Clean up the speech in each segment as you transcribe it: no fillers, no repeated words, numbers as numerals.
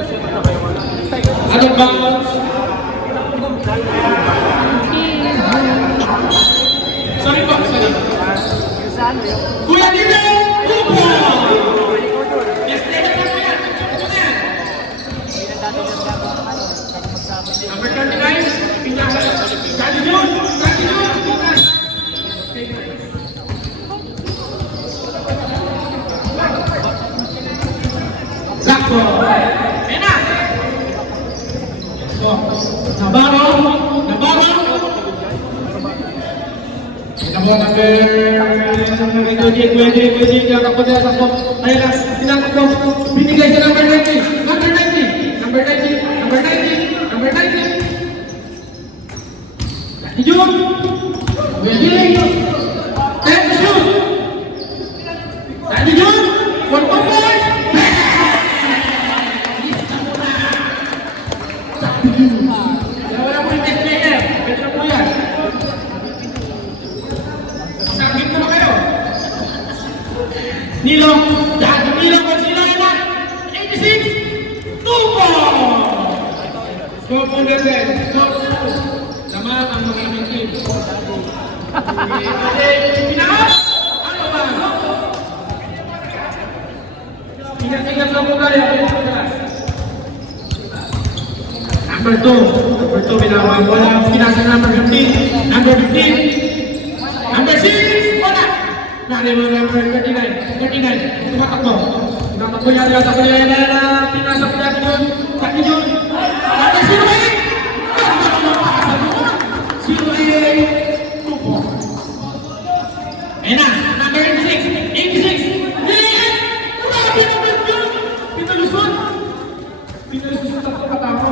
Out of bounds. Sorry po, sorry. Kuya Dino! Tupo! Yes, tayo na po yan. Number 39, pinaka. Sali Jun! Sali Jun! Sakto! Ayan na! Navarro! Navarro! Ayan mo, number... Pwede, kakapot na sa spot. Ayan na, tinakot ko. Binigay sa number 90. Number 90! Number 90! Number 90! Number 90! Sali Jun! Willie! Time to shoot! Sali Jun! 1 point! Wala po yung test player. Petro po yan. Sakit mo na kayo. Nilo. Dahil Nilo kung sila na. 86. Tupo! Score po natin. Sama ang mga aming team. Pinahas! Ano ba? Ingat-ingat lang po tayo. Number 2, binawag, wala, pinasa number 15, number 15, number 6, wala! Nari mo number 39, tumatakbo yan, pinasa po natin yun, pati yun, number 08, tupo. Ayan na, number 86, Lilian! Grabe naman yun! Pinalusot sa tatlo katako.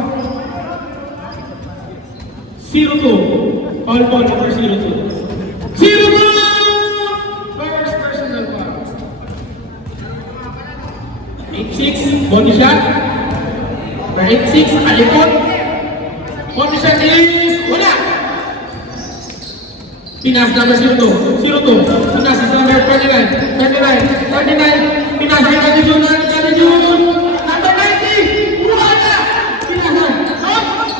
0-2. All ball number 0-2. 0-2! First personal foul. 8-6. Body shot. Number 8-6. Alipot. Body shot is... Wala! Pinas number 0-2. 0-2. Pinas number 39. 39. Pinas number 39. Number 90. Wala! Pinas na.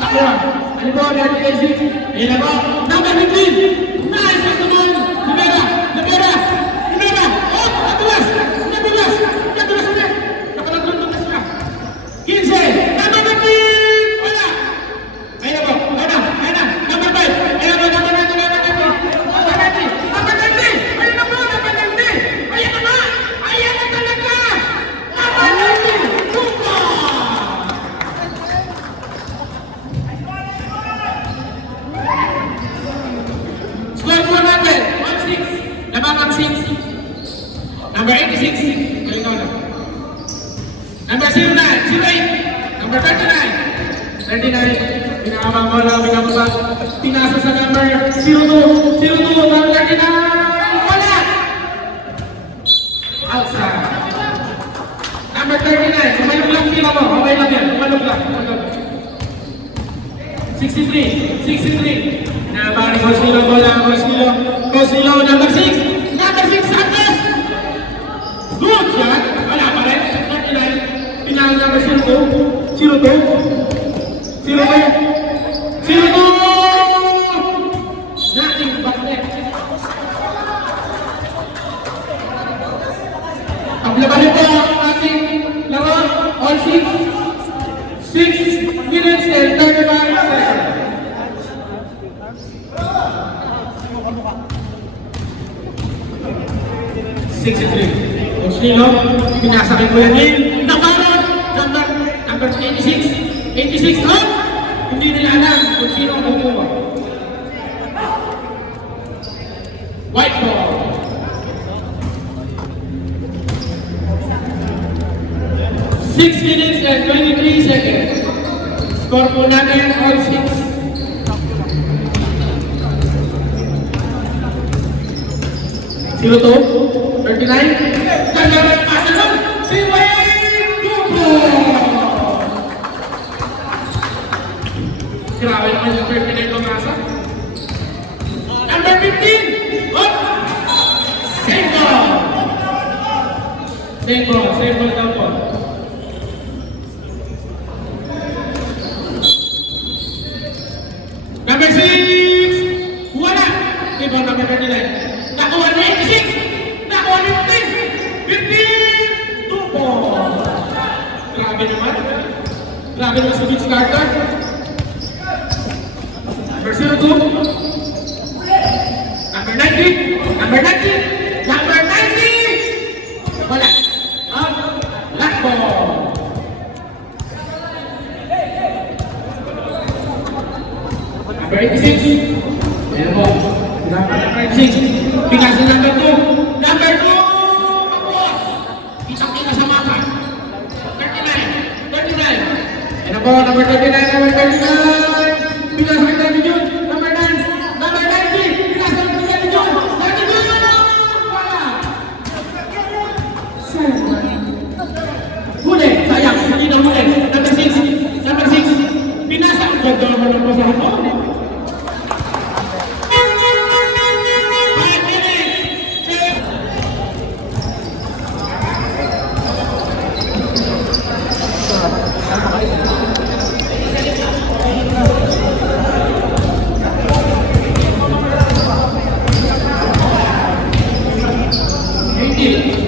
Nakuha. Ano po, Daddy Casey? Ayan po. Number 15. Nice! Ito naman. Libera! Oh! Natulas! ulit! Nakalatrong sila. 15. Number 15! Wala! Ayan po. Ayan na. Number 5. Ayan po. Number 90. Number 90. Ayan na po. Number 90. Ayan na ba? Ayan na talaga! Number 90. Tupo! Score po natin, 1-6. Labangang 6. Number 86. Number 09. 08. Number 39. 39. Pinakabang bola, pinakabang. Pinasa sa number 02. 02. Number 39. Wala! Outside. Number 39. Kumalog lang sila mo. Okay lang yan. Kumalog lang. 63. 63. Nabari Cosilo, bola Cosilo, number 6. Number 6, Santos. Good shot. Wala pa rin. 39. Pinang number 02. 02. Nothing but net. Paglabahin po ang ating laro. All 6 minutes and 35 seconds. 63. Cosilo, pinasakay ko yan din. Number 86. 86, no? Hindi nila alam kung sino ang kumuha. White ball. 6 minutes and 23 seconds. Score po natin all 6. 0-2, 39. Ganda ng pasa nun. Si Wayne Tupo! Grabe naman yung 39 lumasa. Number 15. Up! Save ball! Save ball daw po. Number 6. Wala. Rebound number 39. Nakuha ni 86. Nakuha ni 15. 2 points. Grabe naman. Grabe naman si Vince Carter. Number 02. Number 90. Number 90. Number 90. Wala. Black ball. Number 86. Ayan po. Number 86. Pinasa number 2. Number 2. Mabuos. Kitang-kita sa mapa. 39. 39. Ayan po. Number 39. Number 39. Pinasa number 2. Number 9. Number 90. Pinasa number 2. 92. Wala. Huli. Sayang. Hindi na huli. Number 6. Number 6. Pinasa. Ganda naman ang pasahan mo.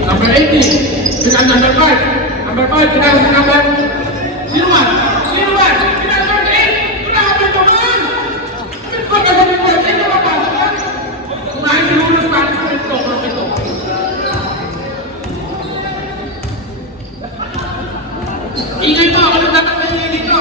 Number 80, dengan number 5. Number 5, kita harus number 01. 01, kita harus number 8. Kita harus teman. Kita harus number 8. Kita apa? Naik lulus panas itu. Ingat itu, kalau dapat lagi gitu.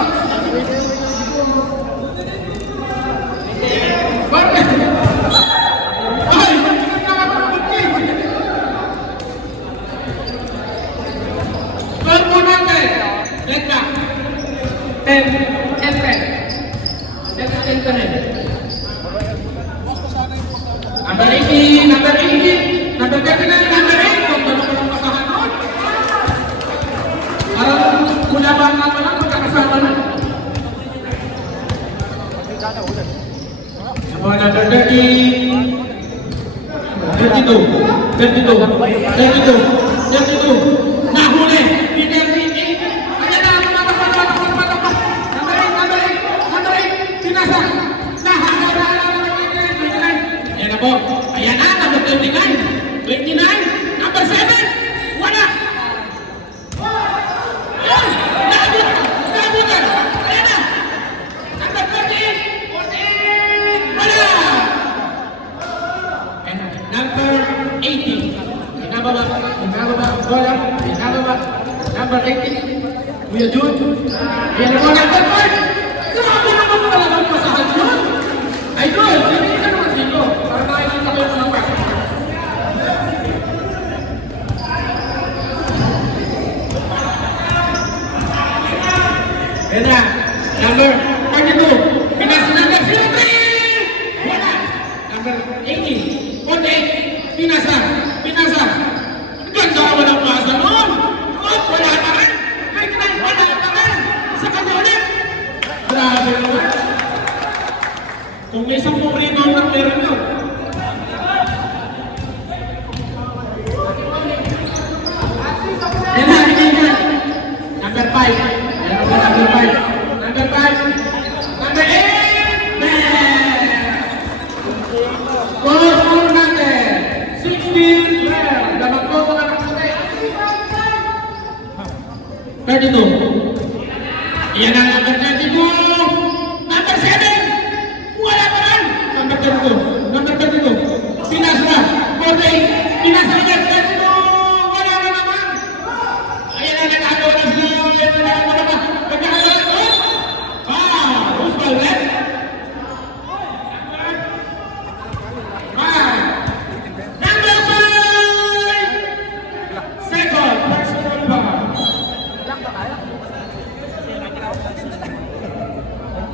Number 80, number 80, number 39, number 8. Kung gano'n ko ng pasahan nun. Parang mula ba nga pa lang, magkakasama na. Number 30, 32, 32, 32, 32. Nahuli! Pinarni 8. Ayan na! Number 8, number 8, number 8. Pinasa! Ayan na po. Ayan na, number 29. 29. Number 7. Wala! Ayan! Nabutan! Ayan na! Number 48. 48. Wala! And number 80. Inababa. Inababa. Wala. Inababa. Number 80. Kuya Jude. Ayan na po. Number 5. Grabe naman pala ng pasahan yun. Idol, hindi ka naman dito. Para nakikita ko yung mga. Ayan na. Number 42. Pinas number 03. Wala. Number 80. 48. Pinasa. Pinasa. Ganda naman ang pasa nun. Oh, wala naman. Wala naman. Sa kanya ulit. Grabe naman. Kung may 10 rebound lang meron yun. Yan na, yan. Number 5. Yan na, number 5. Number 5. Number 8. Score natin. 16. Dapat po mga nakasay. 32. Yan na, number 32. Number 7. Wala pa rin! Number 32. Number 32. Pinasa. 48. Pinasa ulit. 32. Wala na naman. Ayan na, nag-adoras na. Ayan na, nag-adoras. Nag-adoras. Who's my left? Number 5. Second. Personal foul.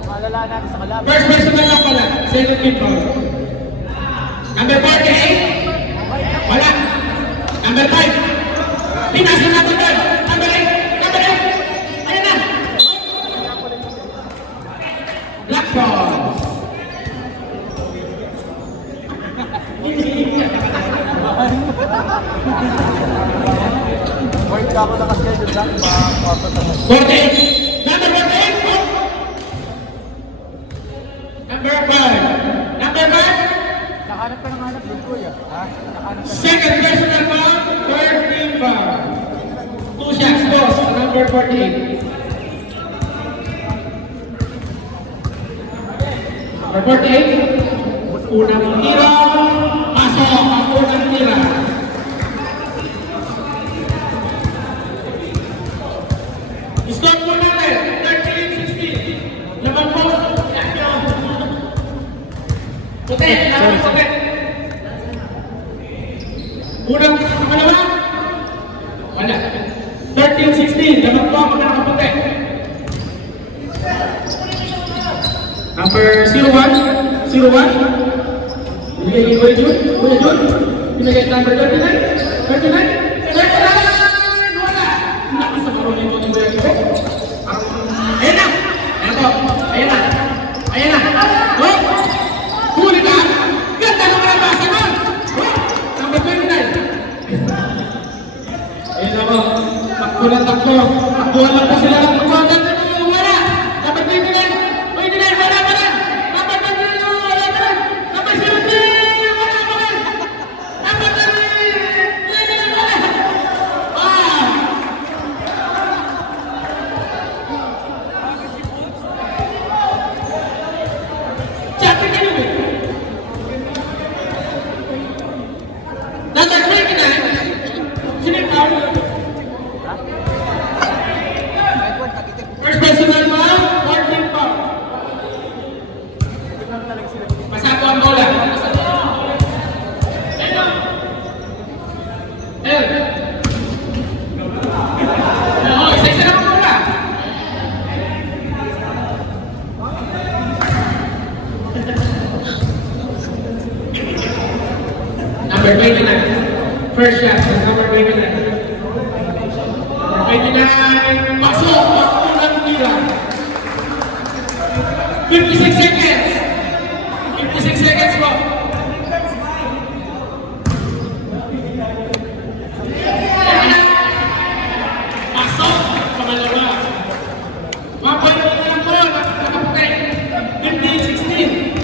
Malala natin sa kalaban. First personal lang pala. Second team foul. Number 48. Wala. Number 5. Pinasa na ito. Number 8. Number 8. Ayan na. Black ball. Wait ka ako nakaschedule lang. 48. Number 48. Number 5. 48. Number 48. Unang tira. Pasok ang unang tira. Stop po natin. 38-16. Laban po. Puti. Laban puti. Unang pangalawa. Wala. 13-16. Laban po ang pinakaputi. Number 01. 01. Binigay Kuya Jun. Kuya Jun. Binigay number 39. 39. 39. Wala. Naku sa marunong po ni Kuya Jun. Ayan na. Ayan po. Ayan na. Ayan na. Oh. Huli ka. Ganda ng mga basa mo. Oh. Number 29. Ayan na po. Takbo na takbo. Takbuhan lang po sila ng tumagan. Wala. Number 29. 29. Wala pa rin. Number 29. Wala pa rin. Number 17. Wala pa rin. Number 30. Wala. Ah. Chapter ka naman. Number 29. Sino yung power? First personal foul, 14 foul. Pasako ang bola. Ayun. Oo, isa-isa lang ang bola. Number 29. First shot, number 29. Number 29. Pasok! Pasok ng tira. 56 seconds. 56 seconds po. Pasok! Pangalawa. Mabalik na lang po. Nakaputi. 15-16.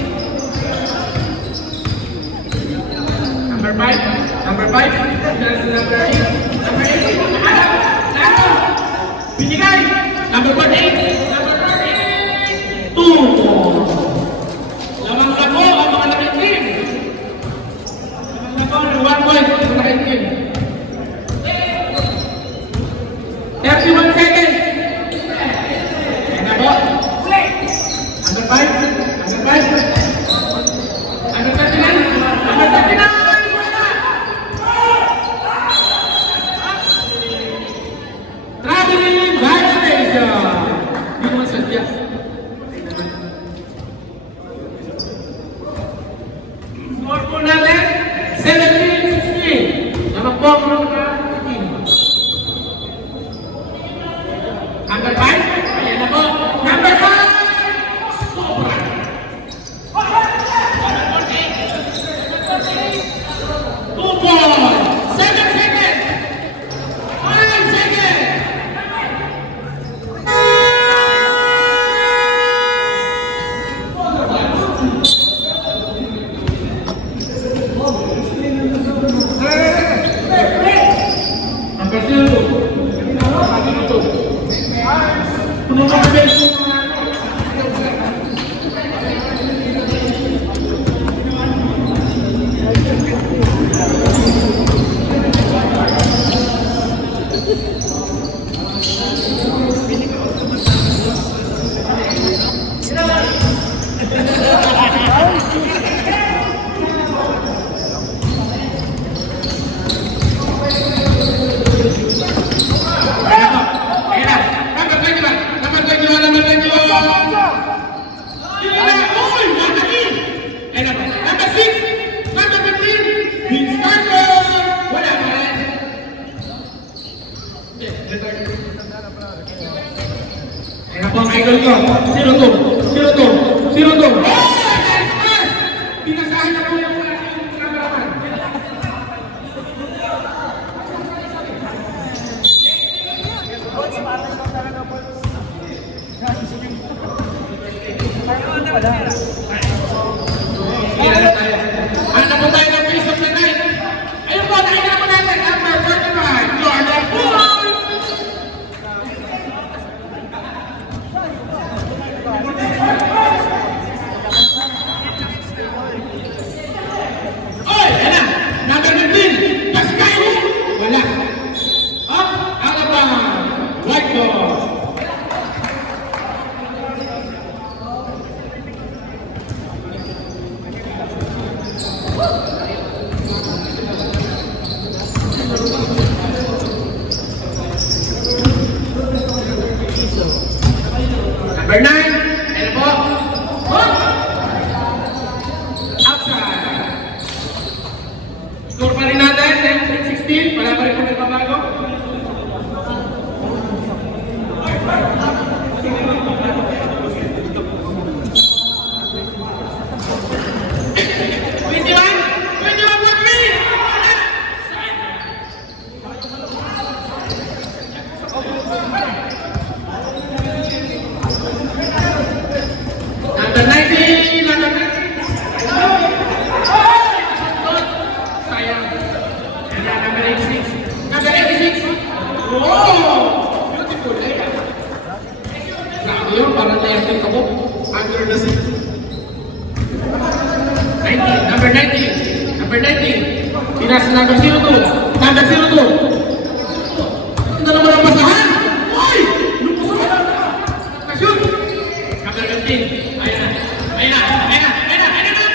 Number 5. Number 5. Number 8. Number 8. Nako! Binigay! Number 48. Number 48. 2. Lamang labo ang mga nakitim. Lamang labo, 1 point ang nakitim. 31 seconds. Ayan na po. Number 5. Number 5. Number 39. Number 39. Traveling violation. Hindi naman sadya. Score po natin, 17-16. Naman po ang mga team. Number 5. Ayan na po. Number 5. Sobra. Number 48. 2 points. 7 seconds. 5 seconds. Number 2. Puno ka ba yung Ayan po ang idol ko. Sino to? Sino to? Sino to? Pinasahin na po yung kameraman. Ano na po tayo ng piece of the night? Ayun po, nakikita po natin. Number 45, Jordan Poole! Number 9. Ayan po. Hook! Outside. Score pa rin natin. 10-16. Wala pa rin po nagbabago. Number 19, number 19. Sayang. Ayan, number 86. Number 86. Wow! Beautiful. Grabe yun, parang layang ka mo. Under the seat. 19, number 19. Number 19. Pinas number 02. Number 02. Ito naman ang basahan. Uy! Lupos na. Kasyon. Number 15. Ayan na. Ayan na. Ayan na. Ayan na. Ayan na.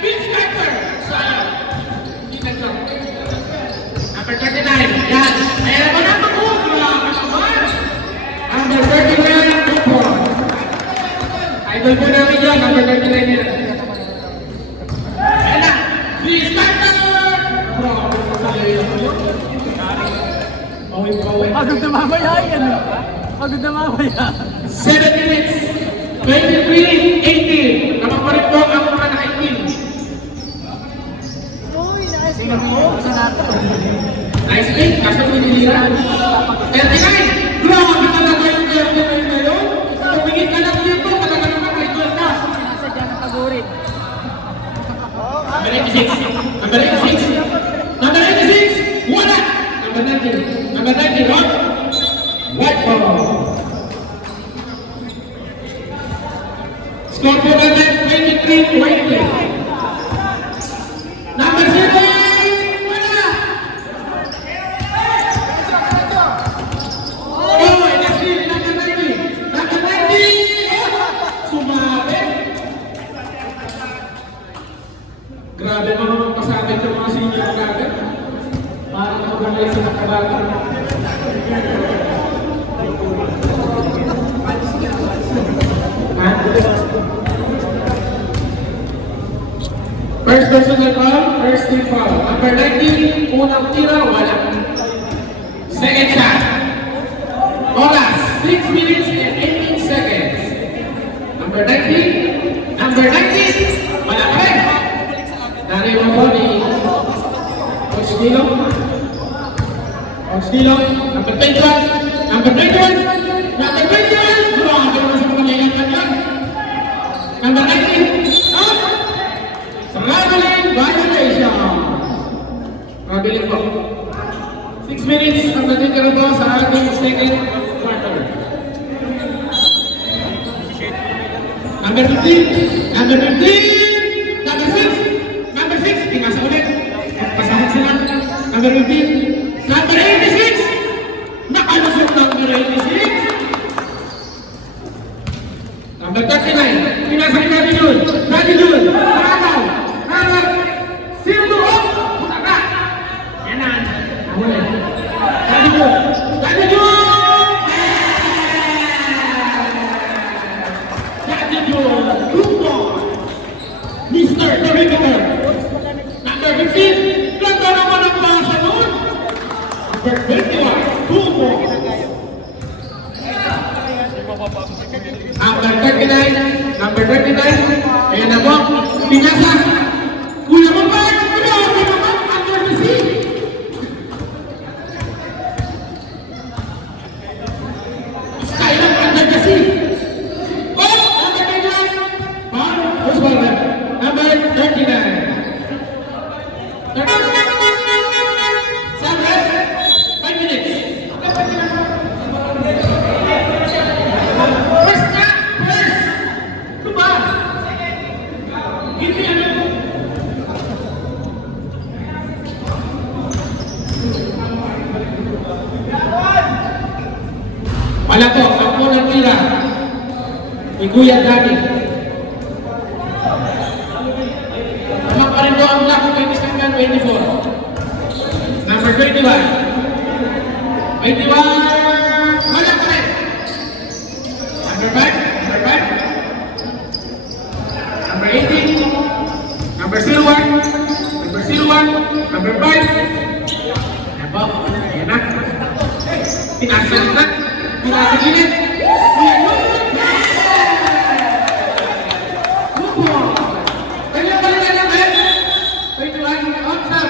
Vince Carter. Sayang. Vince Carter. Number 39. Yan. Ayan na ba naman po? Grabe naman. Number 39. Football. Idol po namin yan. Number 39 yan. Ayan na. Vince Carter. Grabe naman. Bawin-bawin. Pagod na mamaya yan. Pagod na mamaya. 7 minutes. 23-18. Naman pa rin po ang mga na-18. Uy, naisip mo. Sa nato. Nice pick. Kaso pinilira. 39. Grabe talaga yung 39 na yun. Tumingin ka lang dito. Talaga naman may goal na. Nasa dyan ang pagurin. Number 86. Number 86. Number 86. Wala. Number 19. Number 19. Rock. White ball. Score po natin 23-20. Number 0. Wala. Oh, NSD. Number 90. Number 90. Sumabi. Grabe mga magpasabit ng mga senior natin. Parang nakabangay sa nakabata. First personal foul, first team foul. Number 19, unang tira, wala. Second shot. Oras, 6 minutes and 18 seconds. Number 19, wala pa rin. Nariwa po ni Coach Dilo. Coach Dilo, number 21, number 21, number 21. Grabe naman sa mga layang yan. Number 19, out. Traveling violation. Traveling po. 6 minutes ang natitira po sa ating second quarter. Number 15, number 15, number 6, number 6, pinasa ulit. Pasahan sila. Number 15, number 86, nakalusot number 86. Number 39, pinasa ni Daddy Jun. Daddy Jun, Maragaw. Sino to? Puta ka! Yan na. Ahuli. Daddy Jun! Daddy Jun! Daddy Jun! Lupo! Mr. Terrificer! Number 15, ganda naman ang pasa nun! Number 21, Lupo! Number 39, ayan na po, pinasa! Kuya mo ba? Grabe naman! Under the sea! Style of under the sea! Oh! Number 39! Who's ball that? Number 39! 39! 5 minutes! First na! First! Ano ba? Hindi ano? Wala po, ang unang tira ni Kuya Daddy. Tama pa rin po ang Black 24. Number 21. 21. Wala pa rin. Number 5. Number 5. Ayan po. Ayan na. Pinasa na. Pinasa gilid. Ayan po. Good ball. Kaya balik na lang eh. 21. Up, stop.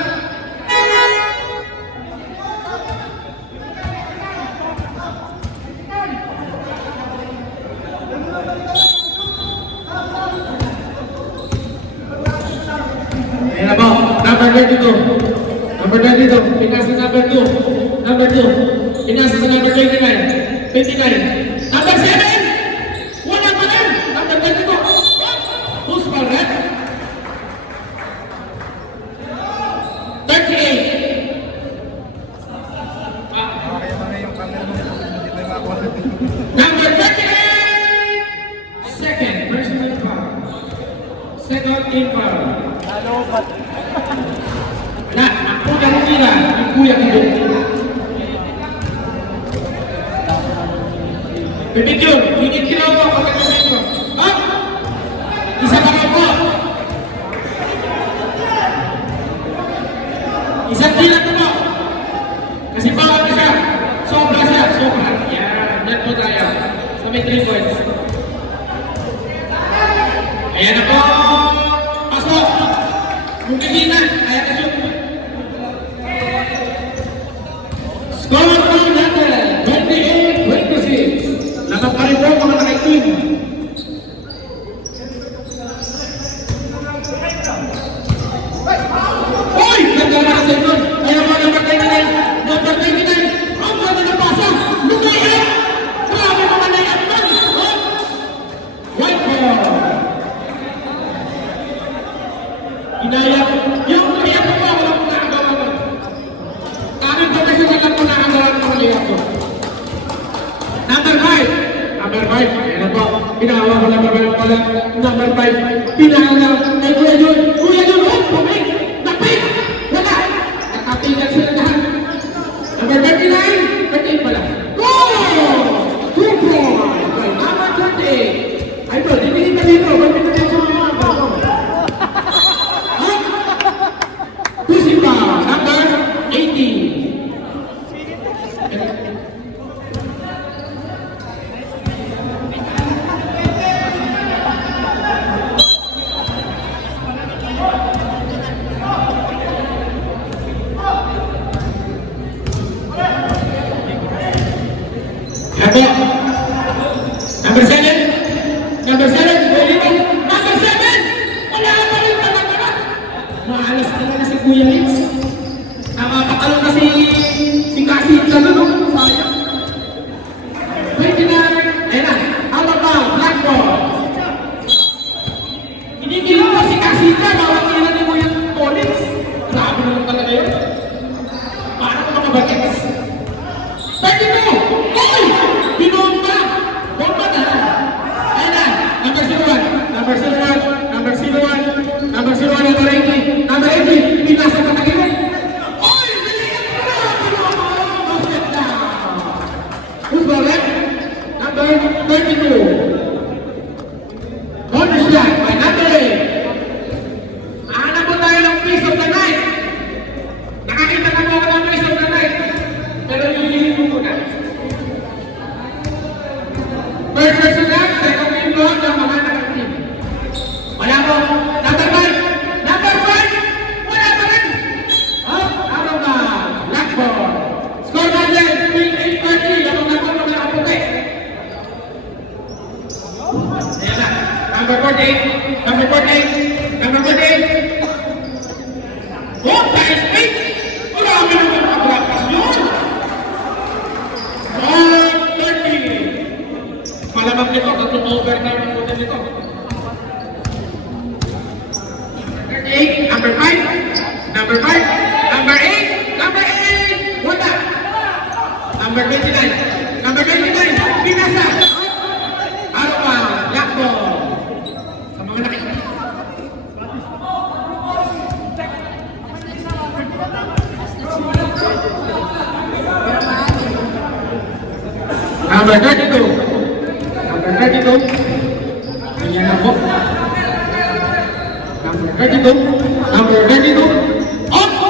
Ayan na po. Number 22. Number 22. Pinasa number 2. Number 2. Pinasa sa number 29. 29. Number 7. Wala pa rin. Number 22. Who's called that? 38. Number 38. Second. Personal foul. Second team foul. Nalobat. Wala. Ako na nila. Yung kuya ko. Pipicture. Higit kinawa ko. Ha? Isa pa po. Isang dilat po. Kasi bawal na siya. Sobra siya. Sobra. Yan. Yan po tayo. Sa may 3 points. Ayan na po. Pasok. Yung kaibigan. Ayan na siya. Score po natin. 28-26. Laban pa rin po mga nakaitim. Uy! Ganda na sa ito. Kaya mo number 29. Number 29. Ang ganda na pasa. Lugaya! Grabe mga naiyan man. White ball. Inaya. Yung kaya ko pa. Wala ko nakagawa mo. Kanan ko kasi hindi ko nakagawa ng mga liyak ko. Number 5. Number 5. Ayan na po. Pinahawa ko number 5 pala. Number 5. Pinahawa. Ay, Kuya Jun. Kuya Jun. Oh, pumik. Napik. Wala. Nakapigat sila lahat. Number 39. 38 pala. Go! 2 points. Number 30. Ay, bro. Hindi ka dito. Ba't pinatay sa mga bako? Ha? Pushing pa. Number 80. Ako. Number 7. Number 7. Number 7. Wala pa rin pala. Maalas talaga si Kuya Litz. Nakakatalo na si Kasit sa lalo. Sayang. 29. Ayan na. Out of bounds. Black ball. Inigilan pa si Kasita. Bawat nila ni Kuya Litz. Grabe naman talaga yun. Parang mga bagets. 32. Oy! Binomba! Bomba na! Ayan na! Number 01! Number 01! Number 01! Number 01! Number 80! Number 80! Pinasa ka tagilan! Oy! Naligan mo na! Binomba! Basket down! Who's ball that? Number 32! Bonus shot by number 8! Hanap po tayo ng piece of the night! Nakakita na po ako ng piece of the night! Pero yung mo muna. First person lang, second team doon, ng mga nakatim. Wala po. Number 5! Number 5! Wala pa rin! Up, out of bounds. Black ball. Score natin, 8-30. Labang na po mga nakaputi. Ayan na. Number 48. Number 48. Number 48. Oh, times 8! Wala kami naman nakabrakas yun! 30. Malamang nito, tatlong overtime ang muna nito. 38, number 5, number 5, number 8, number 8, wala. Number 29, number 29, pinasa. Arpa, black ball. Sa mga nakita. Number 32. Number 32. Ayan na po. Number 32. Number 32. Up!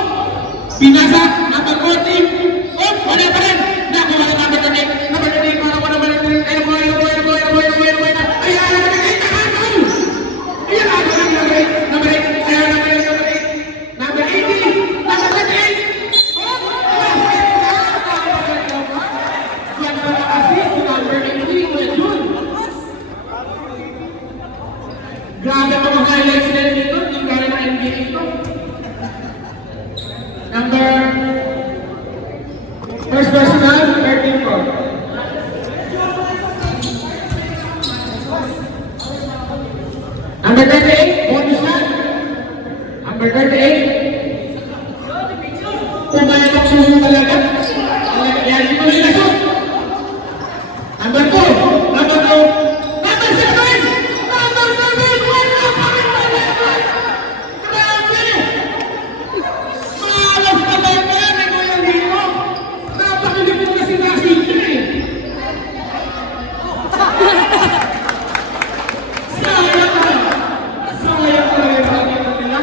Number first personal 34. Number 38, bonus na. Number 38. Pumayag ang susunod talaga. Yan, dito nila ito. Number 2. Number 2. Number 7. Number 7. Wala pa rin malaman. Grabe. Malas pa ba yan? Ikaw yung dito. Napakilig mo kasi nasito eh. Sayang na. Sayang na yung mga nila.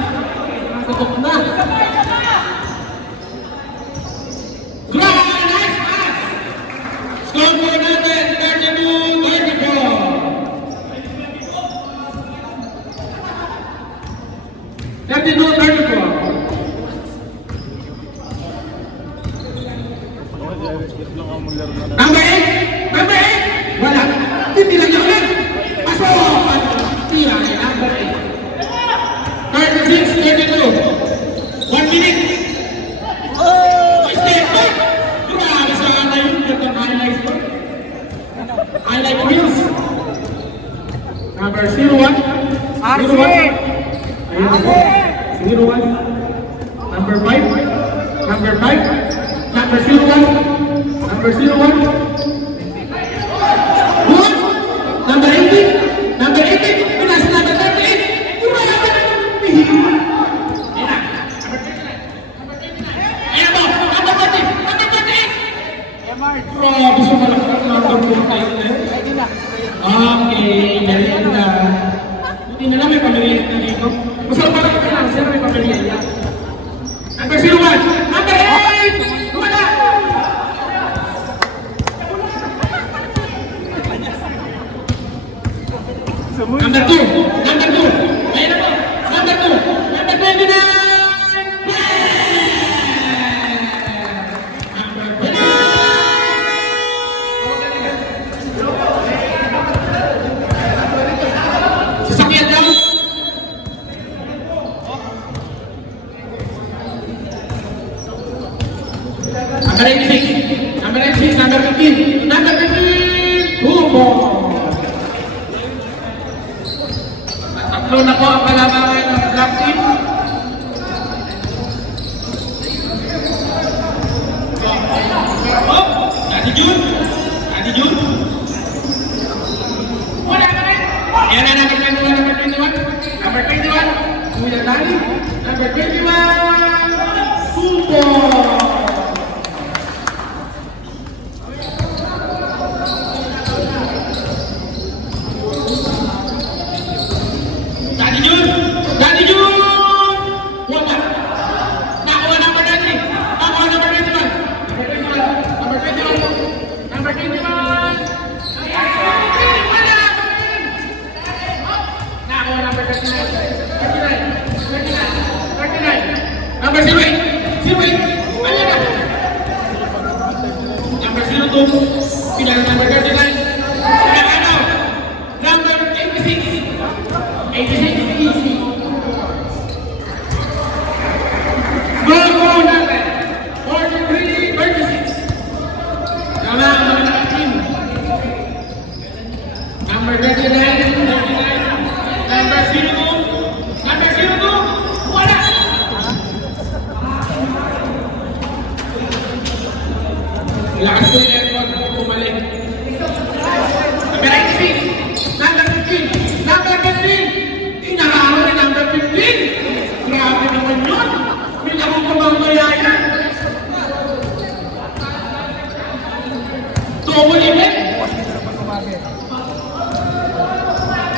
Tutok na. Nice pass. Score for natin, 32-34. 32-34. Number 8! Number 8! Wala. Hindi lang yan. Pasok! Tira kay number 8. 36-32. 1 minute. Step back. Grabe sa kanya yun. Ganda ng highlights ko. Highlight wheels. Number 01. 01. 01. Number 5. Number 5. Number 01. Number 01. Good. Number 18. Number 18. Pinas number 38. Grabe na yung ayan mo. Number 40. Number 38. MR. Grabe sa malakot na number 45. Pwede na. Okay, merienda. Hindi na lang may pamilya na dito. Masarap pala ka lang, sir, may pamilya yan. Number 01, number 8! Wala! Number 2, number 2. Ayun na po, number 2, number 29! Number 29! Sasakyan daw. Number 86, number 86, number 15, number 15, Hubo. Tatlo na po ang kalamangan ng black team. Daddy Jun, Daddy Jun. Wala na rin. Ayan na natin number 21. Number 21, Kuya Dali. Number 21, Supo. Daddy Jun! Daddy Jun! Wala. Nakuha number 20. Nakuha number 21. Number 21. Number 21. Number 21. Wala. Nakuha number 39. 39. Number 08. 08. Ayan na. Number 02. Sila number 39. Ano? Number 86. 86 easy. Go natin. 43, 36. Tama ang mga nakatim. Number 39, 39. Number 02. Number 02. Wala. Lakas ko yung airport. Pumalik. Number 96. Number 15. Number 15. Inaaraw ni number 15. Grabe naman yun. May lakong pamangmayaya. Double event.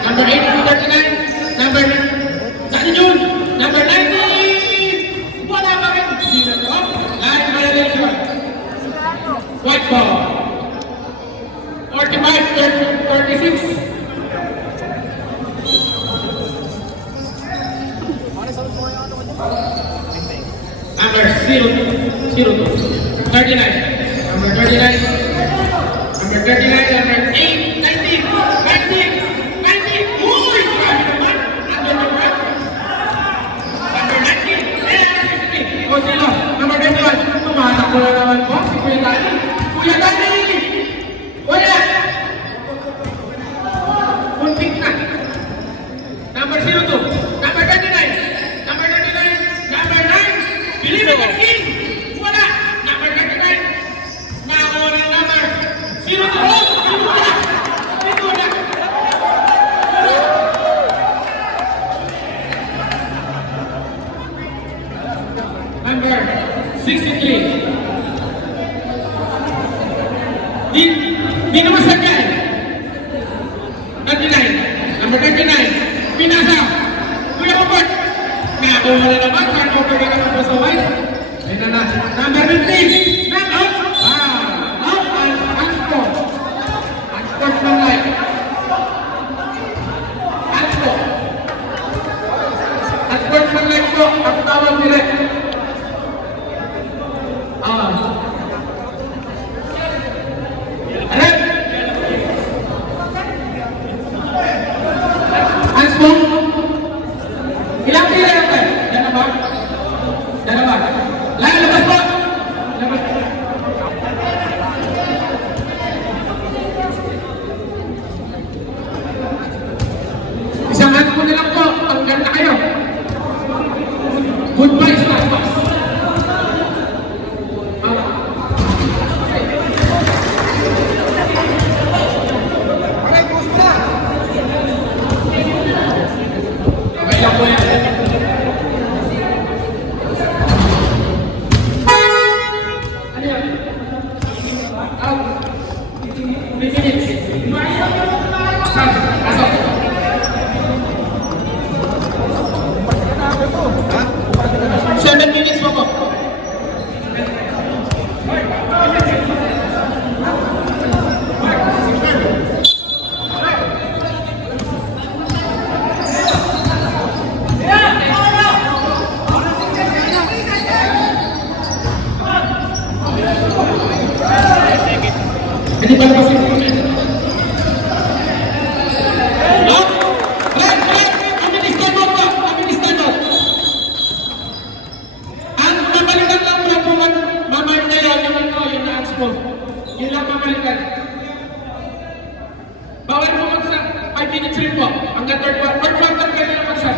Number 8, 39. Number 9. Daddy Jun. Number 19. Wala pa rin. Hindi na to. Live violation. White ball. 45, 36. Number 02. 39. Number 39. Number 39. Number 8. 19. 19. 19. Uy! Grabe naman. Number 19. Number 19. O sila. Number Number 29, Pinasa. Kuya Robert. Nakakuha na naman. Turnover na naman po sa white. Ayun na. Number 15, knock out. Out and unspot. Unspot ng light. Unspot. Unspot ng light po. Ang tawag direct. Ilang pila natin? Dalawa? Dalawa. Lahat, labas po! Labas. Isang hand po na lang po. Tanggal na kayo. Goodbye, Starbucks. Okay lang po yan. Hindi ba kasi ang mamalikan lang po po mamahal na yun yung na-ans po yun lang mamalikan bawal po magsa 5 minutes rin po hanggang third quarter kayo na magsa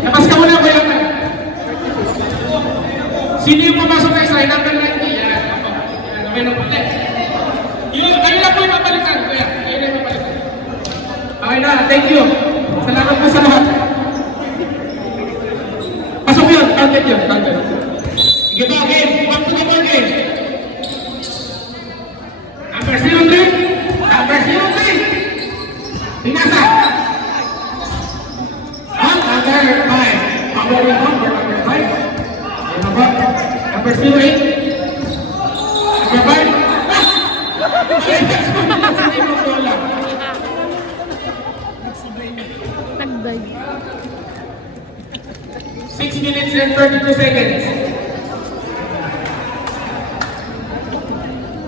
Labas ka muna, Kuya Mike. Sino yung pumasok kayo sa number 90? Yan. May naputi. Kayo lang po yung mapalitan, Kuya. Kayo lang yung mapalitan. Okay na, thank you. Salamat po sa lahat. Pasok yun, counted yun, counted. Sige ba, game. Back to the ball game. Number 03. Number 03. Pinasa. Number 5. Power number 5. Number 08. Number 5. Tagbay. 6 minutes and 32 seconds.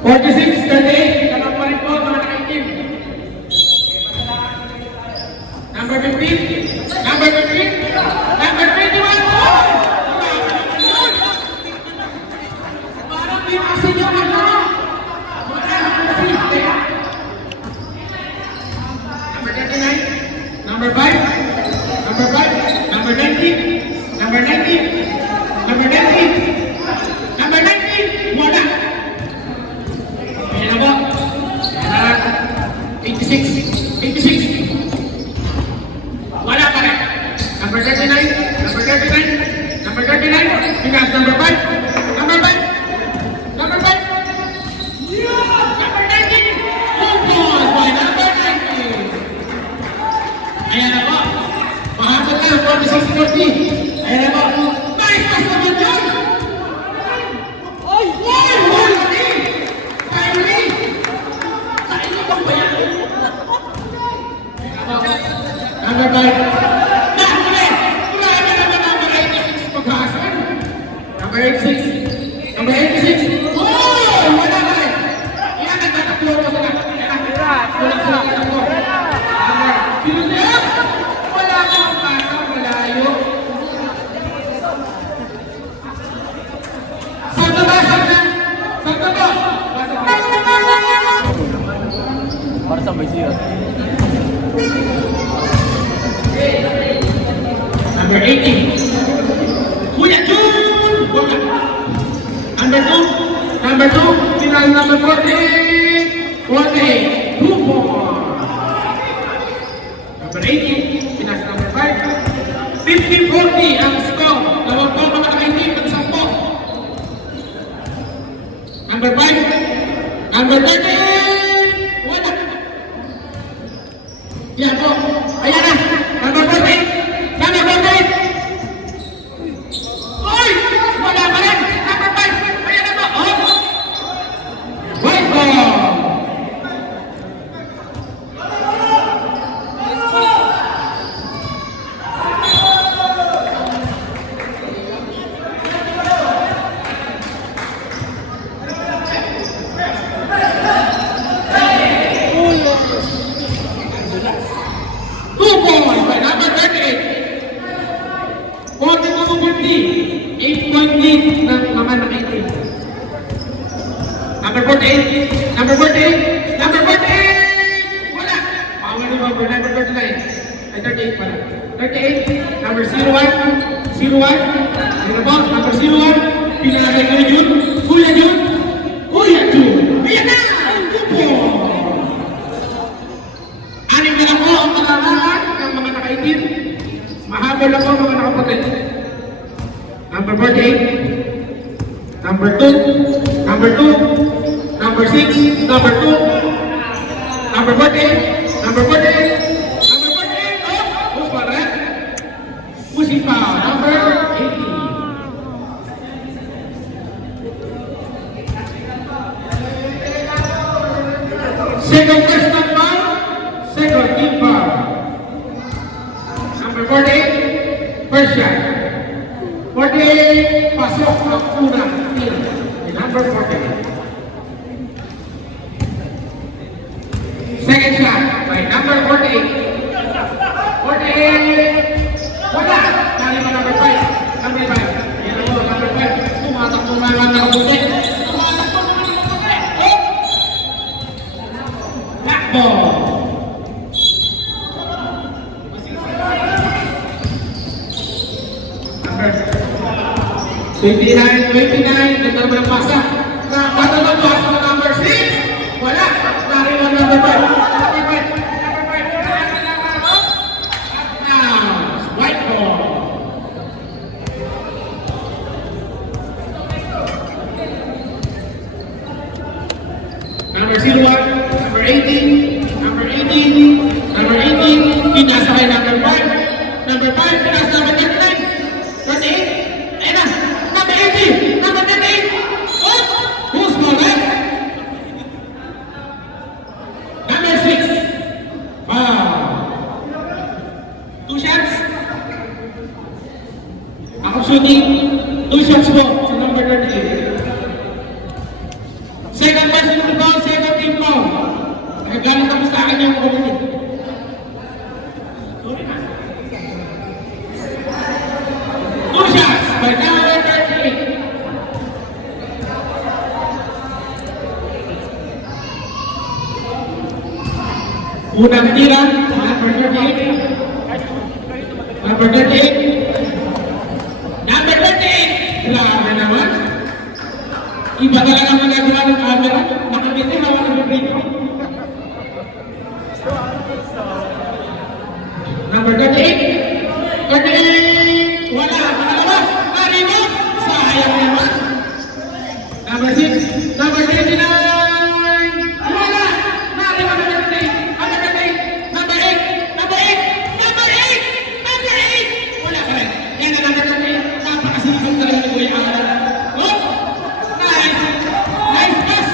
46, 38. Tanong pa rin po, mga nakaitim. Number 15. Number 15. Number 21. Parang di masin yung ano. Number 39. Number 5. Number 5. Number 19. Number 19. Number 19. Number 19. Wala. Ayan na ba? 86. 86. Wala pa rin. Number 39. Number 39. Number 39. Because number 5. Number 5. Number 5. Number 19. Focus by number 19. Ayan na ba? Mahabot na. 46-40. Ayan na ba? Nice pass naman yun. Oy! Oy! Oy! Kyrie! Kyrie ba ba yan? Number 5. Number 86. Number 86. Oh! Wala ka rin. Iyan ang tataklo mo sila. Wala sila tataklo. Pinusip! Wala kang pasa, malayo. Santa ba? Santa? Santa ba? Para sa may siya. Number 18. Kuya Jun! Number 2. Number 2. Final number 40. 40. 2 more. Yan po. Ayan na. Number 48. Number 48. Uy! Wala pa rin. Number 5. Ayan na po. Oh! White ball. Two points by number 38. 42-50. 8-point lead ng naman ng 18. Number 48. Number 48. Number 48. Wala. Mawala number. Number 39. Ay, 38 pala. 38. Number 01. 01. Ano number 01. Pinalagay ko ni Jun. Kuya Jun. Kuya Jun. Ayan na. Two points. Anim na lang po ang malalaan ng mga nakaitim. Mahabol lang po ang mga nakaputi. Number 48. Number 2. Number 2. Number 6. Number 2. Number 48. Number 48. Number 48. Oh! Who's for that? Pushing pa. Number 80. Second question pa. Second team foul. Number 48, first shot. 48, pasok ang unang team. Number 48. Second shot by number 48. 48, wala. Kali mo number 5. Number 5. Yan ako, number 5. Tumatakbo na lang ng puti. Tumatakbo na lang ng puti. Oh! Black ball. 29, ganda naman ang pasa. Bata ng pasa ng number 6. Wala. Nari lang number 5. Number 5. Now, white ball. Number 01, number 18, number 18, number 18, pinasa kay number 5. Number 5, pinasa number 39. 38. Ayan na. Number 80. Number 38. Oh! Who's for that? Number 6. Wow. 2 shots. Ako shooting. 2 shots po sa number 38. Second personal foul, second team foul. Ay galing tapos sa akin yung kulit. Two shots by number 38. Unang tira, number 38. Number 38. Number 38. Grabe naman. Iba talaga magagawa ng camera. Nakangiti, hawak ng video. Number 38. 38. Wala. Pangalabas. Marino. Sayang naman. Number 6. Number 29. Wala. Marino. Number 38. Number 38. Number 8. Number 8. Number 8. Number 8. Wala pa rin. Yan na number 38. Napakasilipin talaga ni Kuya Alan. Oh! Nice. Nice pass.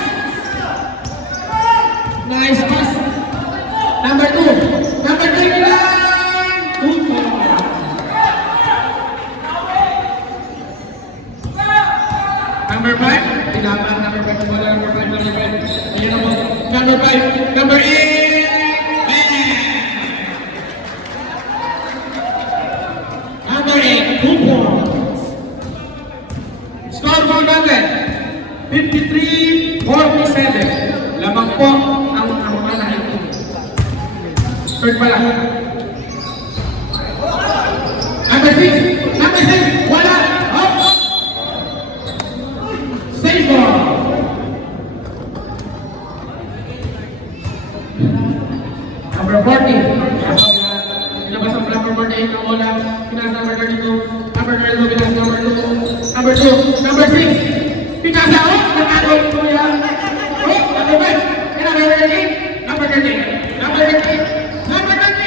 Nice pass. Number 2. Number 29. Number 5, tinapang number 5, wala number 5, number 5. Ayan ako. Number 5, number 8. Number 8, 2 points. Scoreboard natin, 53-47. Lamang po ang mga nahitin. Third pala. Number 6, number 6, wala. Up. Save ball. Number 40. Nilabas ang number 48 ng bola. Pinas number 32. Number 32, pinas number 2. Number 2. Number 6. Pinasa o. Nagkano yung kuya. Oh, number 5. Number 38. Number 38. Number 38. Number 38.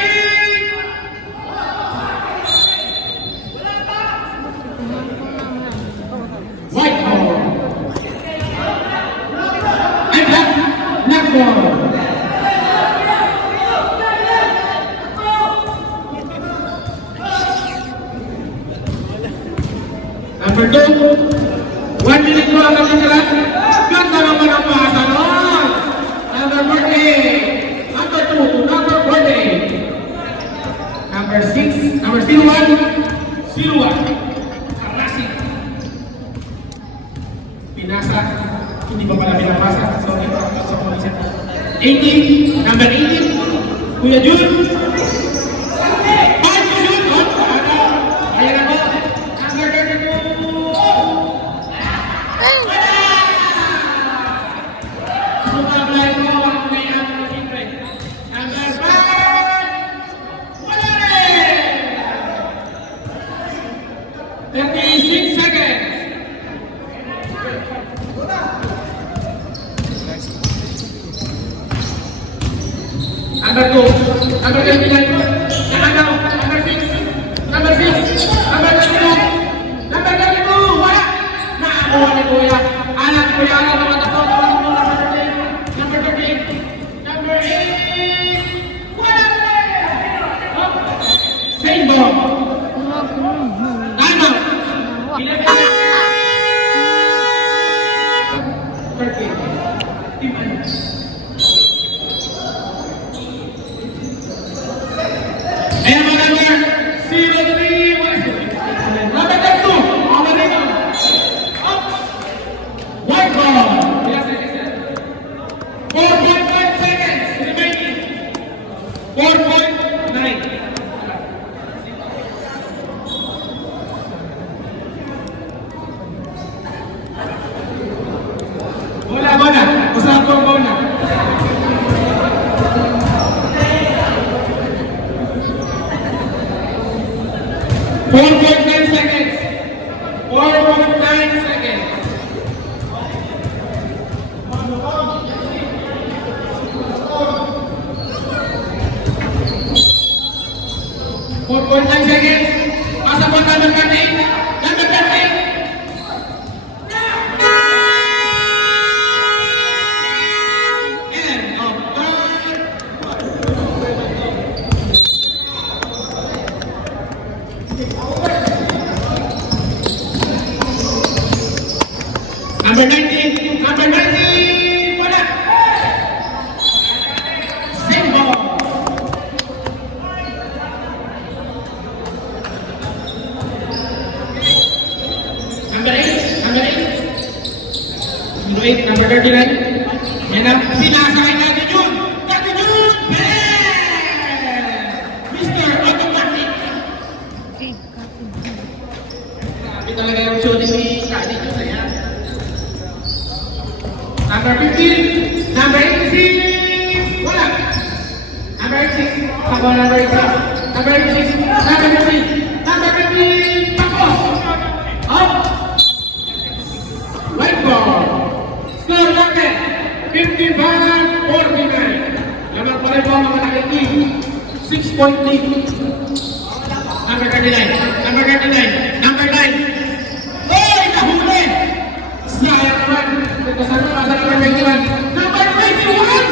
Number 2. 1 minute po ang magkakalat. Ganda naman ang pasa nun. Number 48. Number 2. Number 48. Number 6. Number 01. 01. Classic. Pinasa. Hindi pa pala pinapasa. Sorry. 18. Number 18. Kuya Jun. Ay, Kuya Jun. Ayan ako. Number 32. Sumablay ko ang may among tingre. Number 5. Wala rin. 36 seconds. Number 2. Number 29. Nakagaw. Number 6. Number 6. Number 32. Number 32. Wala. Nakakuha ni Kuya. Alam ni Kuya. Alam naman ako. Number 38. Number 38. Number 8. Wala. Same ball. Time out. 11. 13. Team ano? Ayan mga number 03. Number 32. Number 32. Up. White ball. 4.5 seconds remaining. 4.9. Bola. Usahan po ang bola. 4.9 seconds. 4.9 seconds. 4.9 seconds. Pasa po number 38. Number 38. End of third. Number 19. Number 19. Wala. Same ball. Number 8. Number 8. Number 8. Number 39. Yan ang sinasakay natin yun. Natin yun. Mr. Automatic. Sabi talaga yung show ni Kadi yun na yan. Number 15. Number 86. Wala. Number 86. Sabo number 86. Number 86. Number 15. Number 15. Tapos. Up. White ball. Score natin. 55-49. Laman pa rin po ang mga nag-team. 6 point lead. Number 39. Number 39. Number 9. Oy! Nahuli! Sayang naman. Ito sa number 21. Number 21!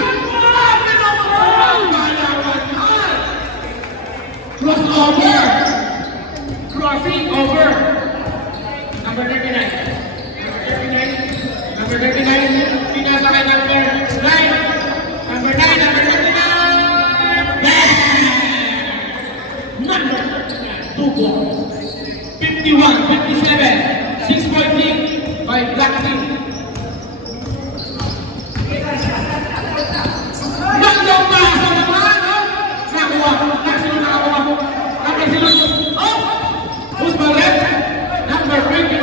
Crossover! Crossing over! Number 39. Number 39. Pinasa kay number 9. Number 9. Number 39. Number 2 balls. 51-57. 6 point lead by Black Team. Nandang pasa naman, no? Nakuha. Nakasunod nakakuha. Nakasunod. Oh! Who's my left? Number 21.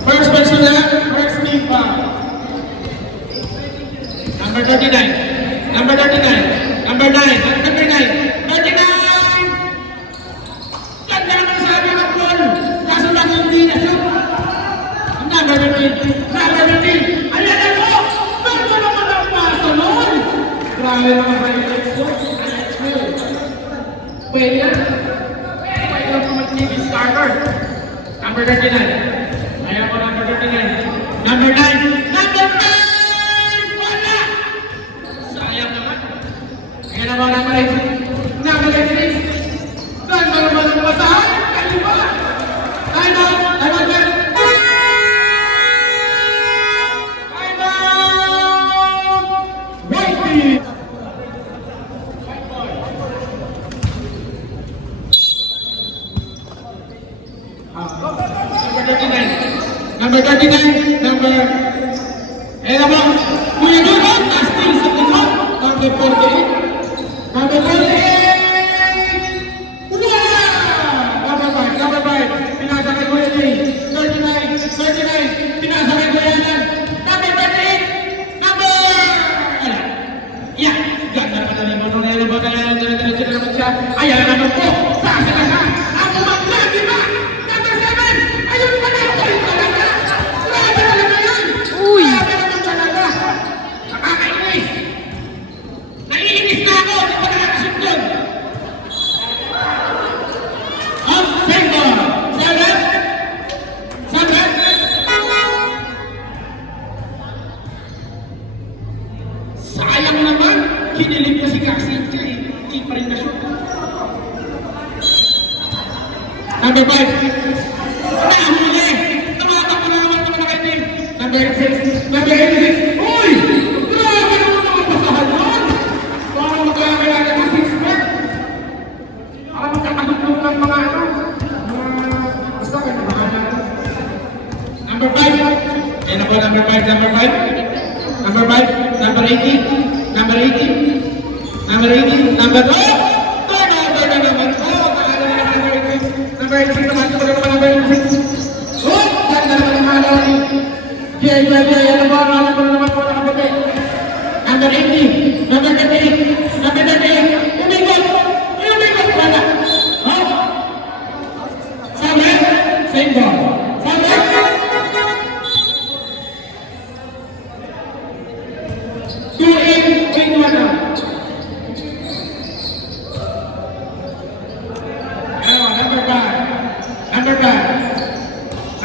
First person left, first team foul. Number 39. Number 39. Number 9. Number 9. 39! Ganda naman sabi ng ball. Kaso lang hindi na siya. Number 15. Number 15. Ayan ako! Ganda naman ang pasa nun! Grabe naman sa iyo. Pwede yan? Pwede lang naman TV starter. Number 39. Ayan po number 39. Number 9. Number 9! Number 39. Number... Eh, naman. Kuya Jun, still sa likod. Number 48. Number 48. Wala! Number 5. Pinasa kay Kuya Jay. 39. Pinasa kay Kuya Alan. Number 38. Number... Yeah. Ganda naman na rin. Diretso naman siya. Ayan naman po. Sa akin na siya. Ang umangla, di ba? Number 7. Ayun pa na. Ayun talaga. Grabe talaga yan. Uy! Grabe naman talaga. Nakakainis. Naiinis na ako. Di ba nakakasundod? Same ball. 7. Sayang naman. Kinilig na si Kaksin siya eh. Hindi pa rin na shoot. Number 5. Nahuli! Tumatakbo na naman naman na team. Number 6. Number 86. Uy! Grabe naman naman pasahan yun! Parang magkakailangan ng 6 pack. Parang magkakadugtong ng mga ano. Basta kayo na baka natin. Number 5. Yan ako, number 5. Number 5. Number 5. Number 18. Number 18. Number 18. Number 2. Turnover na naman. Takala na number 18. Number 18 naman. Ito na naman number 18. Ganda naman yung mga lawin. Ano ba? Ano ba naman po nakapagay? Number 18. Number 38. Number 38. Umikot. Umikot pala. Sabi? Same ball. Sabi?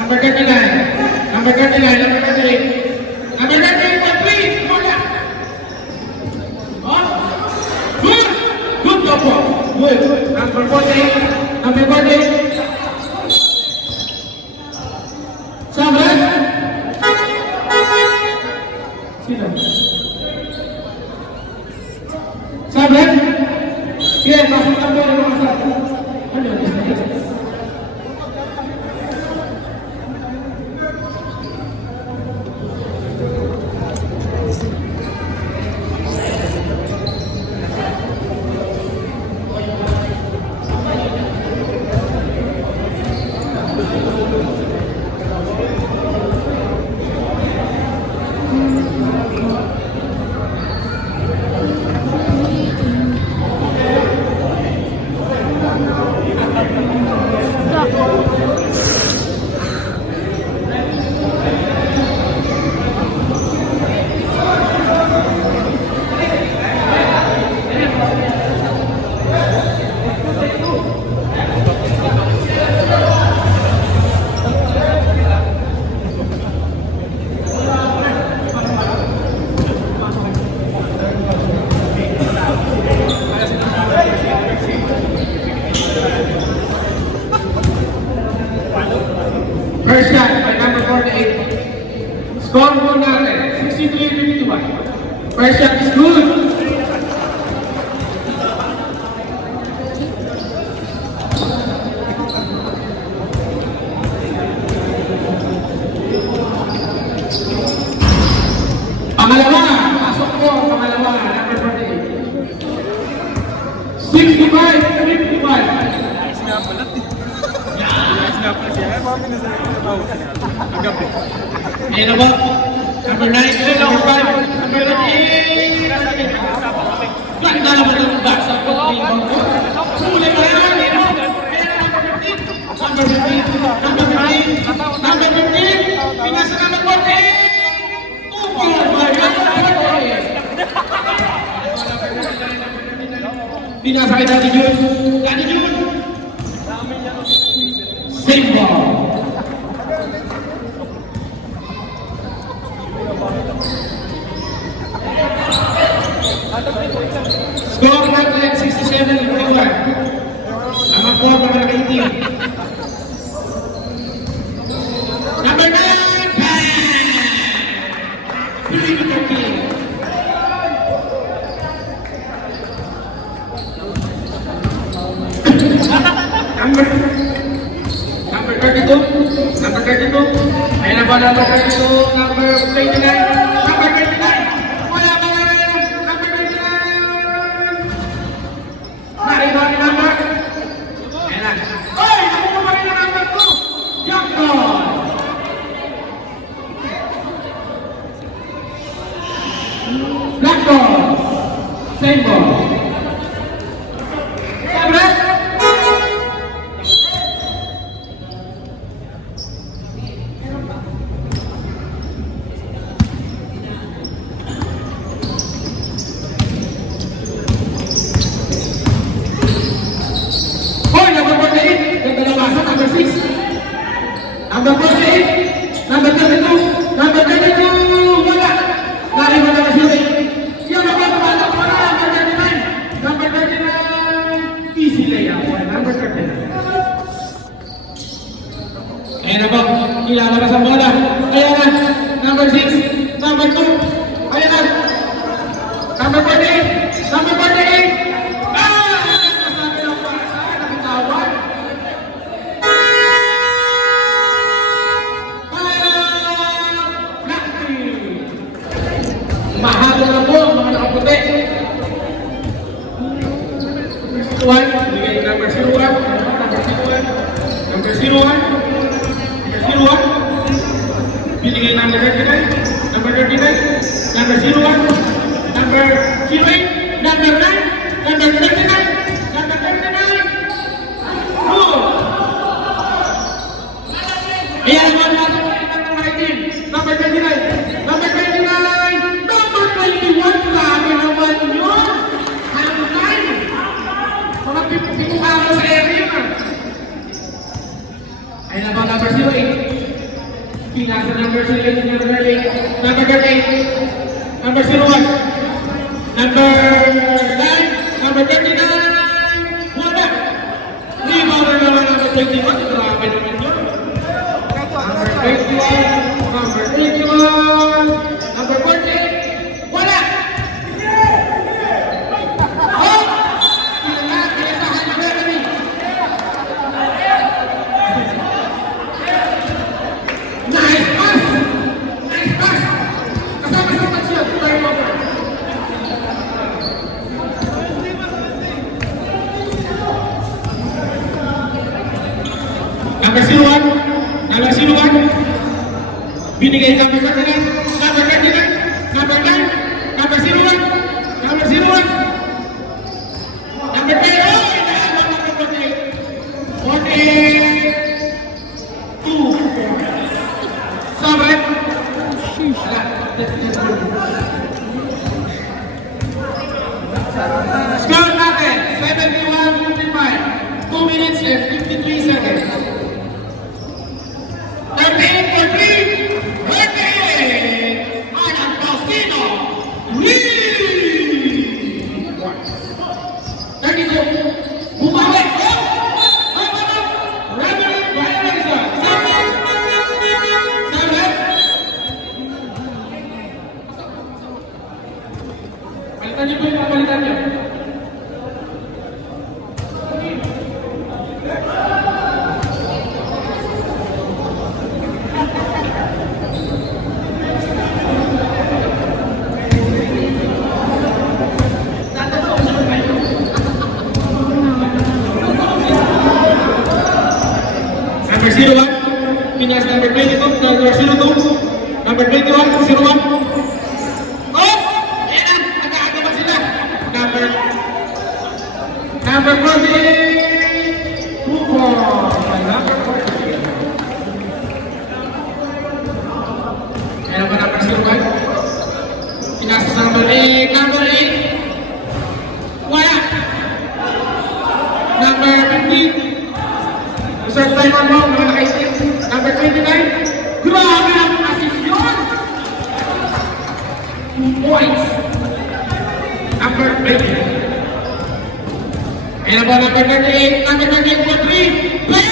Number 39, number 39, number 38, number 38, please, wala. Good, good job po. Good. Number 48, number 48. Sabi? Sino? Sabi? Sige, pasok na po yung mga sabi. Ano yun? First shot by number 48. Score po natin, 63-51. First shot is good. Pangalawa, pasok po, pangalawa, number 48. 65-51. Ayan na ba? Number 9, number 5, number 8. Ganda naman ang basa ko. Sulit na yan. Number 15, number 15, number 15. Pinasa naman po. Pinasa kay Daddy Jun. Daddy Jun. Same ball. Score natin 67-41. Number 4 para kay team. Number 9. Pili ko team. Number number 32, number 32. Ayan na ba, number 32, number 29, number 29. Wala ba na, number 29. Narito ang number. Ayan na. Oy, ako pa rin ang number 2. Jump ball. Black ball. Same ball. Sabre. Hoy, number 48. Nagdalawasan, number 6. Number 48. Number 32. Number 32. Wala. Narito na kasi. Yung mga tumatak mo na, number 39. Number 39. Easy layup. Number 39. Ayan na po. Kailangan na sa bola. Ayan na. Number 6. Number 2. Ayan na. Number 48. Number 48. Nasabi lang para sa akin. Nakitawag. Mahalo na po ang mga nakaputi. 1, bigay number 01, number 01, number 01, number 01, binigay number 39, number 39, number 01, number 08, number 9, number 39, number 39, Blue. Ayan naman natin number 19, number 29, number 29, number 21, grabe naman yun. Ang line. Mga pinuha mo sa area na. Ayan na ba, number 08. Pinasa number 08, number 38, number 38, number 01, number 9, number 39, wala. Rebound na naman number 21, grabe naman yun. Number 21, number 21, number 40, wala! Oh! Kaya sa akin na meron. Nice pass! Nice pass! Kasama sa tansya, turnover. Number 01, number 01, binigay number 39, number 39, number 9, number 01, number 01, number 10, oh, inaabang number 48, 42, sabi, wala, score natin, 71-55, 2 minutes and 53 seconds. 38 for 3, birthday! Ayan Faustino! Lee! 32, bumawi! Ay, ano? Reverend Violation! 7! Palitan niyo po yung papalitan niyo. Number 01, Pinas number 22, number 02, number 21, 01. Oh! Ayan na, nagkakagawa sila. Number 40, Hugo. Number 40. Ayan na ba number 01? Pinas number 8, number 8. Wala. Number 15. Third time on ball, mga nakaisip. Number 29. Grabe ang assist yun! 2 points. Number 20. Ayan na ba, number 38. Number 38 for 3. Play!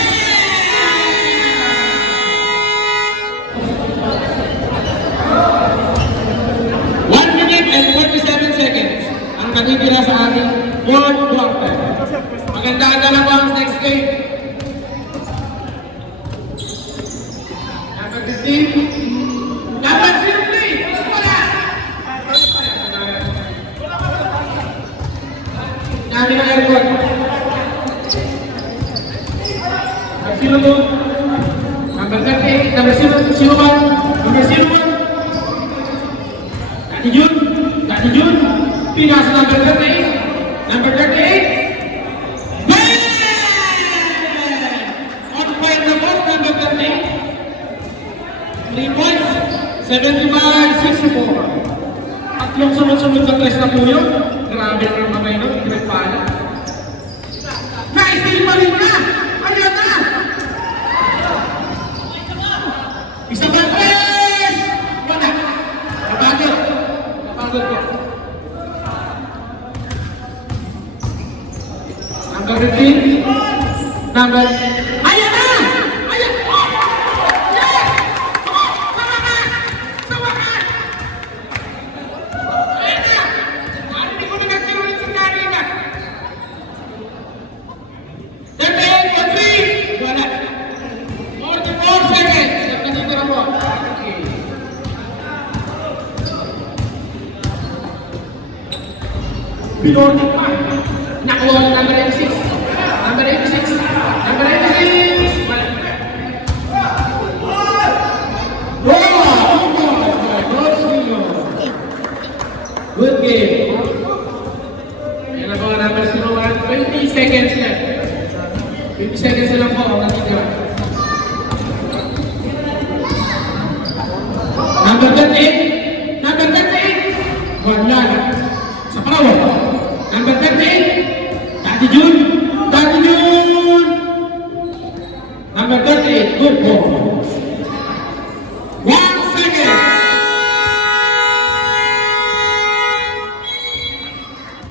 1 minute and 27 seconds ang natitira sa ating fourth quarter. Maganda ang dalawang next game. 15. Dapat simple. Wala. Namin ang airport. Sino to? Number 38, number 01, number 01. Dati Jun, Pinas number 38, number 38. Bang! On point na po, number 38. 3 points, 75-64. Tatlong sunod-sunod na tres na po yun. Grabe ang mamay nun, great pala. Na-steal pa rin na! Ano na? Isa ba tres? Wala. Napagod. Napagod ko. Number 15. Number... Ayan na! Ayan! Yes! Sama ka! Sama ka! Ayan na! Hindi ko na nagkaroon ng sinabi ka. 38 and 3. Wala. 44 seconds. Nandito na po. Okay. Pinordik pa. Nakuha ang number 86. Number 86. Number 86. Wala. Good game. Yan na po ang number 01. 20 seconds left. 20 seconds na lang po ang natitira. Number 38. Number 38. Wala na. Sa parawan. Number 38. Dati Jun. Dati Jun. Number 38. Good ball.